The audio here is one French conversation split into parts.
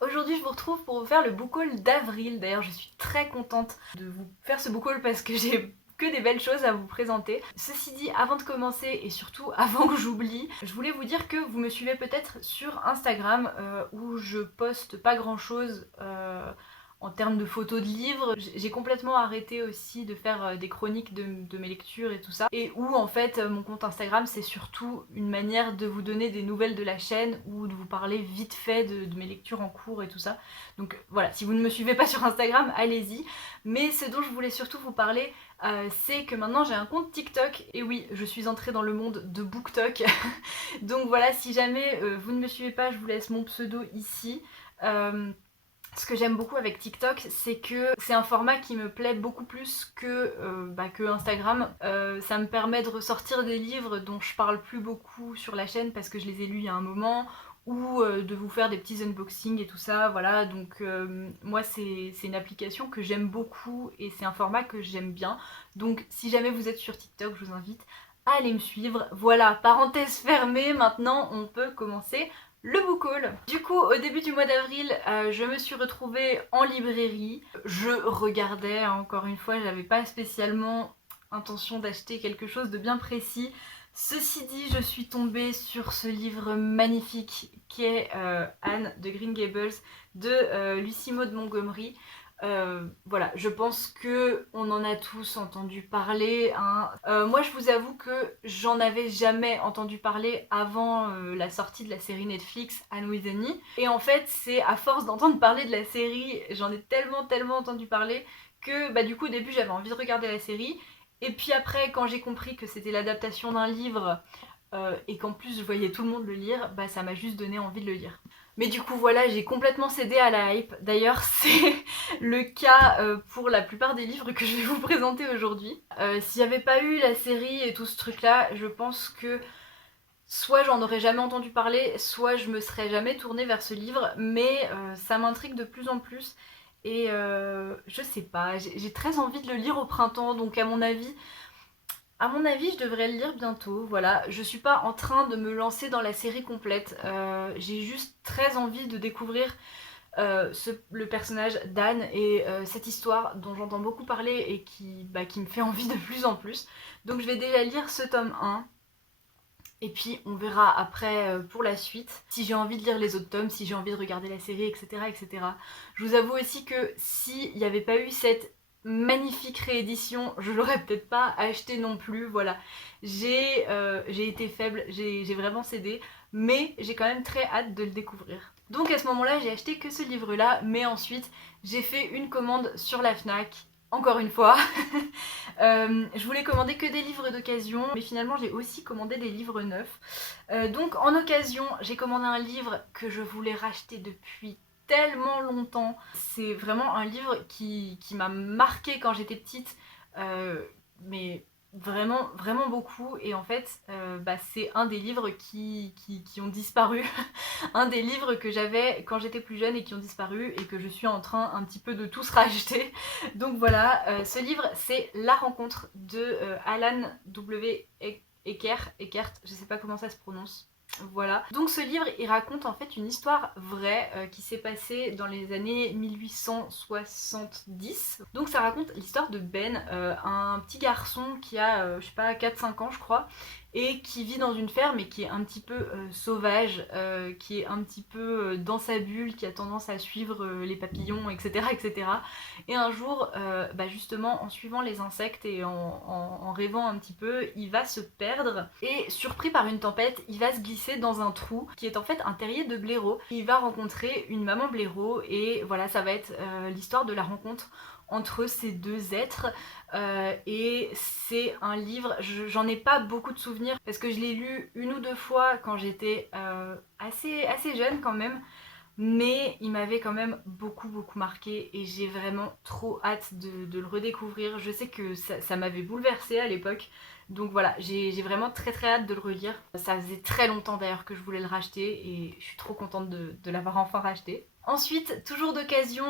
aujourd'hui je vous retrouve pour vous faire le book haul d'avril. D'ailleurs je suis très contente de vous faire ce book haul parce que j'ai que des belles choses à vous présenter. Ceci dit, avant de commencer et surtout avant que j'oublie, je voulais vous dire que vous me suivez peut-être sur Instagram où je poste pas grand chose en termes de photos de livres. J'ai complètement arrêté aussi de faire des chroniques de mes lectures et tout ça. Et où en fait mon compte Instagram c'est surtout une manière de vous donner des nouvelles de la chaîne ou de vous parler vite fait de mes lectures en cours et tout ça. Donc voilà, si vous ne me suivez pas sur Instagram, allez-y. Mais ce dont je voulais surtout vous parler, c'est que maintenant j'ai un compte TikTok. Et oui, je suis entrée dans le monde de BookTok. Donc voilà, si jamais vous ne me suivez pas, je vous laisse mon pseudo ici. Ce que j'aime beaucoup avec TikTok, c'est que c'est un format qui me plaît beaucoup plus que Instagram. Ça me permet de ressortir des livres dont je parle plus beaucoup sur la chaîne parce que je les ai lus il y a un moment, ou de vous faire des petits unboxings et tout ça, voilà. Donc moi c'est une application que j'aime beaucoup et c'est un format que j'aime bien. Donc si jamais vous êtes sur TikTok, je vous invite à aller me suivre. Voilà, parenthèse fermée, maintenant on peut commencer le book haul. Du coup, au début du mois d'avril, je me suis retrouvée en librairie. Je regardais, encore une fois, j'avais pas spécialement intention d'acheter quelque chose de bien précis. Ceci dit, je suis tombée sur ce livre magnifique qui est Anne de Green Gables de Lucie Maud Montgomery. Voilà, je pense que on en a tous entendu parler, hein. Moi je vous avoue que j'en avais jamais entendu parler avant la sortie de la série Netflix Anne with an E. Et en fait c'est à force d'entendre parler de la série, j'en ai tellement entendu parler que bah du coup au début j'avais envie de regarder la série. Et puis après quand j'ai compris que c'était l'adaptation d'un livre et qu'en plus je voyais tout le monde le lire, bah ça m'a juste donné envie de le lire. Mais du coup voilà, j'ai complètement cédé à la hype. D'ailleurs c'est le cas pour la plupart des livres que je vais vous présenter aujourd'hui. S'il n'y avait pas eu la série et tout ce truc là, je pense que soit j'en aurais jamais entendu parler, soit je me serais jamais tournée vers ce livre, mais ça m'intrigue de plus en plus. Et je sais pas, j'ai très envie de le lire au printemps, donc à mon avis, je devrais le lire bientôt, voilà. Je suis pas en train de me lancer dans la série complète, j'ai juste très envie de découvrir le personnage d'Anne et cette histoire dont j'entends beaucoup parler et qui me fait envie de plus en plus. Donc je vais déjà lire ce tome 1. Et puis on verra après pour la suite, si j'ai envie de lire les autres tomes, si j'ai envie de regarder la série, etc. etc. Je vous avoue aussi que s'il n'y avait pas eu cette magnifique réédition, je l'aurais peut-être pas acheté non plus, voilà. J'ai été faible, j'ai vraiment cédé, mais j'ai quand même très hâte de le découvrir. Donc à ce moment-là, j'ai acheté que ce livre-là, mais ensuite j'ai fait une commande sur la FNAC, encore une fois. Je voulais commander que des livres d'occasion, mais finalement j'ai aussi commandé des livres neufs. Donc en occasion, j'ai commandé un livre que je voulais racheter depuis tellement longtemps. C'est vraiment un livre qui m'a marqué quand j'étais petite, mais vraiment beaucoup. Et en fait, c'est un des livres qui ont disparu. Un des livres que j'avais quand j'étais plus jeune et qui ont disparu et que je suis en train un petit peu de tous racheter. Donc voilà, ce livre c'est La rencontre de Alan W. Eckert, je sais pas comment ça se prononce. Voilà. Donc ce livre, il raconte en fait une histoire vraie qui s'est passée dans les années 1870. Donc ça raconte l'histoire de Ben, un petit garçon qui a, je sais pas, 4-5 ans je crois, et qui vit dans une ferme et qui est un petit peu sauvage, qui est un petit peu dans sa bulle, qui a tendance à suivre les papillons, etc. etc. Et un jour, justement, en suivant les insectes et en rêvant un petit peu, il va se perdre et surpris par une tempête, il va se glisser dans un trou qui est en fait un terrier de blaireaux. Il va rencontrer une maman blaireau et voilà, ça va être l'histoire de la rencontre entre ces deux êtres. Et c'est un livre, j'en ai pas beaucoup de souvenirs parce que je l'ai lu une ou deux fois quand j'étais assez jeune quand même, mais il m'avait quand même beaucoup marqué et j'ai vraiment trop hâte de le redécouvrir. Je sais que ça m'avait bouleversée à l'époque, Donc voilà, j'ai vraiment très très hâte de le relire. Ça faisait très longtemps d'ailleurs que je voulais le racheter et je suis trop contente de l'avoir enfin racheté. Ensuite, toujours d'occasion,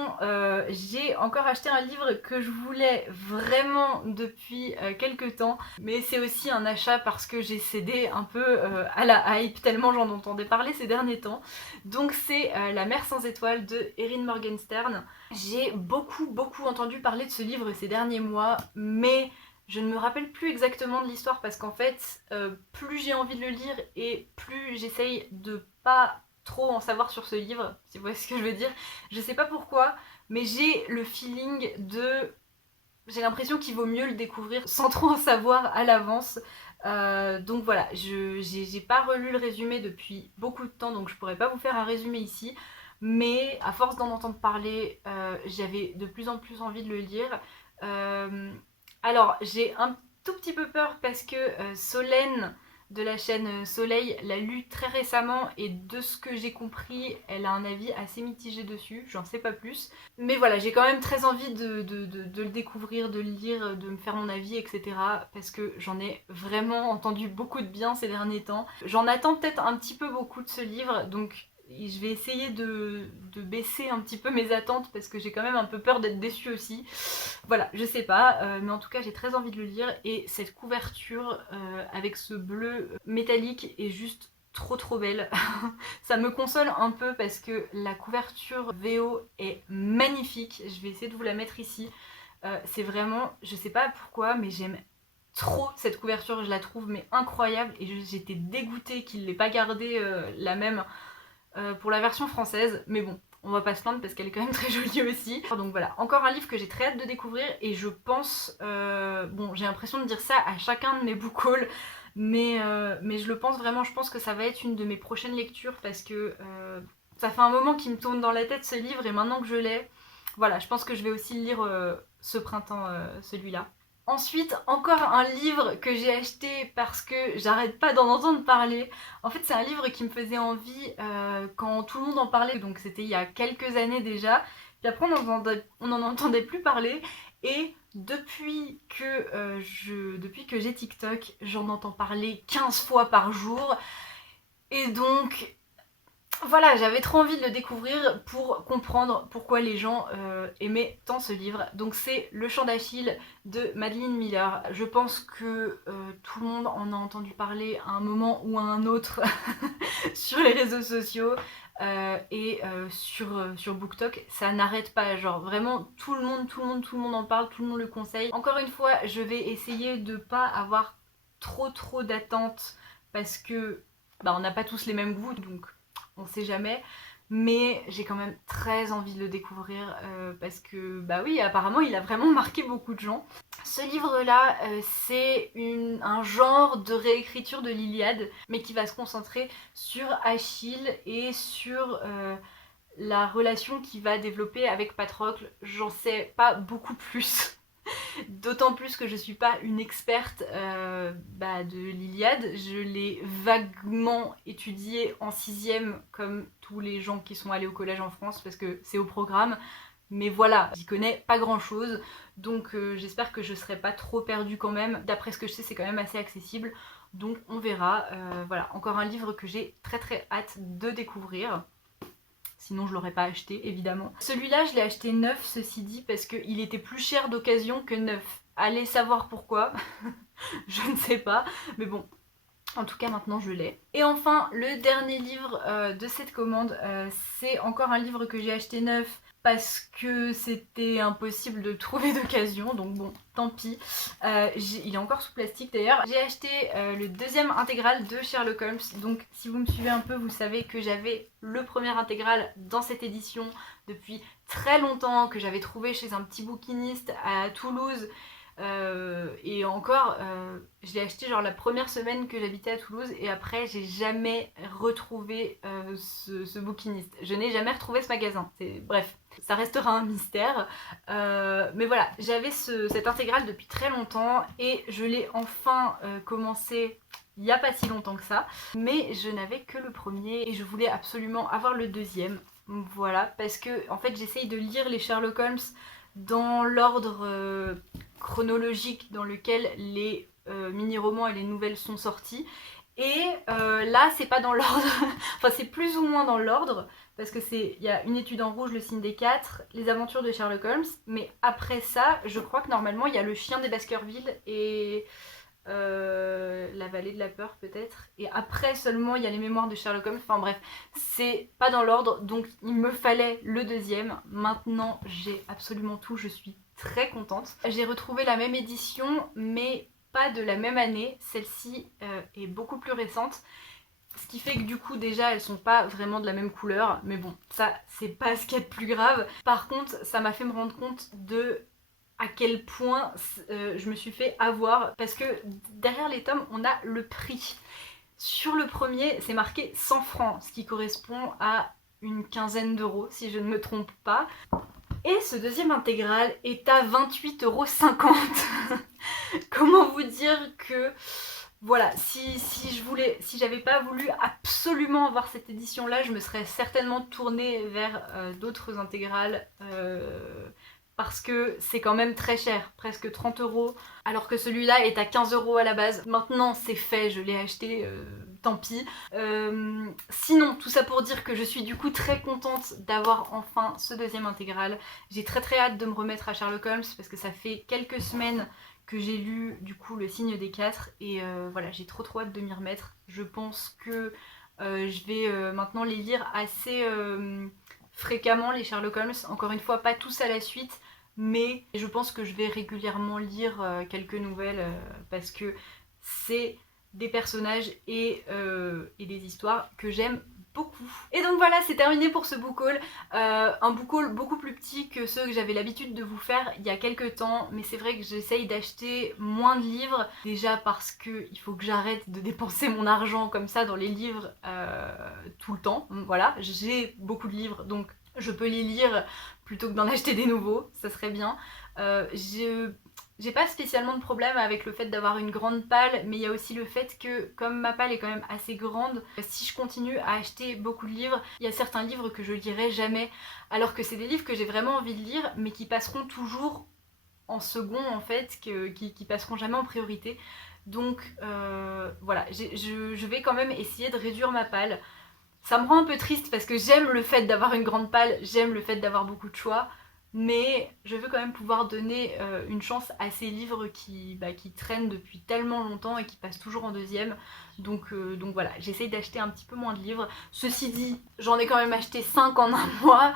j'ai encore acheté un livre que je voulais vraiment depuis quelques temps. Mais c'est aussi un achat parce que j'ai cédé un peu à la hype, tellement j'en entendais parler ces derniers temps. Donc c'est La mer sans étoiles de Erin Morgenstern. J'ai beaucoup entendu parler de ce livre ces derniers mois, mais je ne me rappelle plus exactement de l'histoire parce qu'en fait, plus j'ai envie de le lire et plus j'essaye de pas trop en savoir sur ce livre, si vous voyez ce que je veux dire. Je sais pas pourquoi, mais j'ai le feeling de... J'ai l'impression qu'il vaut mieux le découvrir sans trop en savoir à l'avance. Donc voilà, j'ai pas relu le résumé depuis beaucoup de temps, donc je pourrais pas vous faire un résumé ici. Mais à force d'en entendre parler, j'avais de plus en plus envie de le lire. Alors j'ai un tout petit peu peur parce que Solène de la chaîne Soleil l'a lu très récemment et de ce que j'ai compris, elle a un avis assez mitigé dessus, j'en sais pas plus. Mais voilà, j'ai quand même très envie de le découvrir, de le lire, de me faire mon avis, etc. Parce que j'en ai vraiment entendu beaucoup de bien ces derniers temps. J'en attends peut-être un petit peu beaucoup de ce livre, donc je vais essayer de baisser un petit peu mes attentes parce que j'ai quand même un peu peur d'être déçue aussi. Voilà, je sais pas, mais en tout cas j'ai très envie de le lire et cette couverture avec ce bleu métallique est juste trop belle. Ça me console un peu parce que la couverture VO est magnifique. Je vais essayer de vous la mettre ici. C'est vraiment, je sais pas pourquoi, mais j'aime trop cette couverture. Je la trouve mais incroyable et j'étais dégoûtée qu'il l'ait pas gardée la même pour la version française. Mais bon, on va pas se plaindre parce qu'elle est quand même très jolie aussi. Donc voilà, encore un livre que j'ai très hâte de découvrir et je pense... bon, j'ai l'impression de dire ça à chacun de mes book hauls, mais je le pense vraiment, je pense que ça va être une de mes prochaines lectures parce que ça fait un moment qu'il me tourne dans la tête ce livre et maintenant que je l'ai, voilà, je pense que je vais aussi le lire ce printemps, celui-là. Ensuite, encore un livre que j'ai acheté parce que j'arrête pas d'en entendre parler. En fait, c'est un livre qui me faisait envie quand tout le monde en parlait, donc c'était il y a quelques années déjà. Puis après, on n'en entendait plus parler. Et depuis que j'ai TikTok, j'en entends parler 15 fois par jour. Et donc, voilà, j'avais trop envie de le découvrir pour comprendre pourquoi les gens aimaient tant ce livre. Donc c'est Le Chant d'Achille de Madeline Miller. Je pense que tout le monde en a entendu parler à un moment ou à un autre sur les réseaux sociaux sur BookTok. Ça n'arrête pas, genre vraiment tout le monde en parle, tout le monde le conseille. Encore une fois, je vais essayer de pas avoir trop d'attentes parce que on n'a pas tous les mêmes goûts, donc on sait jamais, mais j'ai quand même très envie de le découvrir parce que bah oui, apparemment il a vraiment marqué beaucoup de gens. Ce livre-là, c'est un genre de réécriture de l'Iliade, mais qui va se concentrer sur Achille et sur la relation qu'il va développer avec Patrocle. J'en sais pas beaucoup plus. D'autant plus que je suis pas une experte de l'Iliade, je l'ai vaguement étudiée en 6ème comme tous les gens qui sont allés au collège en France parce que c'est au programme. Mais voilà, j'y connais pas grand chose, donc j'espère que je serai pas trop perdue quand même. D'après ce que je sais, c'est quand même assez accessible, donc on verra. Voilà, encore un livre que j'ai très hâte de découvrir. Sinon je l'aurais pas acheté évidemment. Celui-là je l'ai acheté neuf ceci dit parce qu'il était plus cher d'occasion que neuf. Allez savoir pourquoi, je ne sais pas, mais bon. En tout cas maintenant je l'ai. Et enfin le dernier livre de cette commande, c'est encore un livre que j'ai acheté neuf parce que c'était impossible de trouver d'occasion, donc bon, tant pis. Il est encore sous plastique d'ailleurs. J'ai acheté le deuxième intégral de Sherlock Holmes, donc si vous me suivez un peu, vous savez que j'avais le premier intégral dans cette édition depuis très longtemps, que j'avais trouvé chez un petit bouquiniste à Toulouse. Et encore, je l'ai acheté genre la première semaine que j'habitais à Toulouse et après j'ai jamais retrouvé ce bouquiniste. Je n'ai jamais retrouvé ce magasin. Bref, ça restera un mystère. Mais voilà, j'avais cette intégrale depuis très longtemps et je l'ai enfin commencé il n'y a pas si longtemps que ça. Mais je n'avais que le premier et je voulais absolument avoir le deuxième. Voilà, parce que en fait j'essaye de lire les Sherlock Holmes dans l'ordre chronologique dans lequel les mini-romans et les nouvelles sont sorties. Et là, c'est pas dans l'ordre, enfin c'est plus ou moins dans l'ordre, parce que il y a Une étude en rouge, Le signe des quatre, Les aventures de Sherlock Holmes, mais après ça, je crois que normalement il y a Le chien des Baskerville et La vallée de la peur peut-être, et après seulement il y a Les mémoires de Sherlock Holmes, enfin bref, c'est pas dans l'ordre, donc il me fallait le deuxième. Maintenant j'ai absolument tout, je suis très contente. J'ai retrouvé la même édition, mais pas de la même année, celle-ci est beaucoup plus récente, ce qui fait que du coup déjà elles sont pas vraiment de la même couleur, mais bon, ça c'est pas ce qu'il y a de plus grave. Par contre, ça m'a fait me rendre compte de à quel point je me suis fait avoir, parce que derrière les tomes on a le prix. Sur le premier c'est marqué 100 francs, ce qui correspond à une quinzaine d'euros si je ne me trompe pas. Et ce deuxième intégral est à 28,50 €. Comment vous dire que voilà, si j'avais pas voulu absolument avoir cette édition là, je me serais certainement tournée vers d'autres intégrales parce que c'est quand même très cher, presque 30 €, alors que celui-là est à 15 € à la base. Maintenant c'est fait, je l'ai acheté, tant pis. Sinon, tout ça pour dire que je suis du coup très contente d'avoir enfin ce deuxième intégral. J'ai très hâte de me remettre à Sherlock Holmes parce que ça fait quelques semaines que j'ai lu du coup Le signe des quatre et voilà, j'ai trop hâte de m'y remettre. Je pense que je vais maintenant les lire assez fréquemment, les Sherlock Holmes, encore une fois pas tous à la suite, mais je pense que je vais régulièrement lire quelques nouvelles parce que c'est des personnages et des histoires que j'aime beaucoup. Et donc voilà, c'est terminé pour ce book haul. Un book haul beaucoup plus petit que ceux que j'avais l'habitude de vous faire il y a quelques temps, mais c'est vrai que j'essaye d'acheter moins de livres, déjà parce que il faut que j'arrête de dépenser mon argent comme ça dans les livres tout le temps. Voilà, j'ai beaucoup de livres donc je peux les lire plutôt que d'en acheter des nouveaux, ça serait bien. J'ai pas spécialement de problème avec le fait d'avoir une grande palle, mais il y a aussi le fait que comme ma palle est quand même assez grande, si je continue à acheter beaucoup de livres, il y a certains livres que je lirai jamais, alors que c'est des livres que j'ai vraiment envie de lire, mais qui passeront toujours en second en fait, qui passeront jamais en priorité. Donc voilà, je vais quand même essayer de réduire ma palle. Ça me rend un peu triste parce que j'aime le fait d'avoir une grande palle, j'aime le fait d'avoir beaucoup de choix, mais je veux quand même pouvoir donner une chance à ces livres qui traînent depuis tellement longtemps et qui passent toujours en deuxième. Donc voilà, j'essaye d'acheter un petit peu moins de livres. Ceci dit, j'en ai quand même acheté 5 en un mois,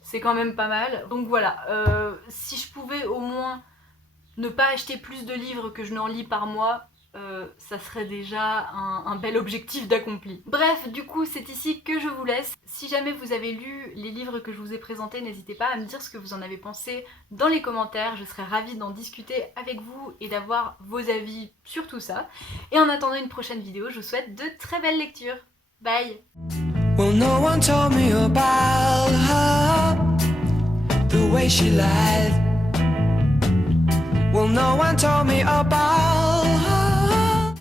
c'est quand même pas mal. Donc voilà, si je pouvais au moins ne pas acheter plus de livres que je n'en lis par mois, ça serait déjà un bel objectif d'accompli. Bref, du coup c'est ici que je vous laisse. Si jamais vous avez lu les livres que je vous ai présentés, n'hésitez pas à me dire ce que vous en avez pensé dans les commentaires, je serais ravie d'en discuter avec vous et d'avoir vos avis sur tout ça. Et en attendant une prochaine vidéo, je vous souhaite de très belles lectures. Bye! Well, no one told me about her, the way she lied. Well, no one told me about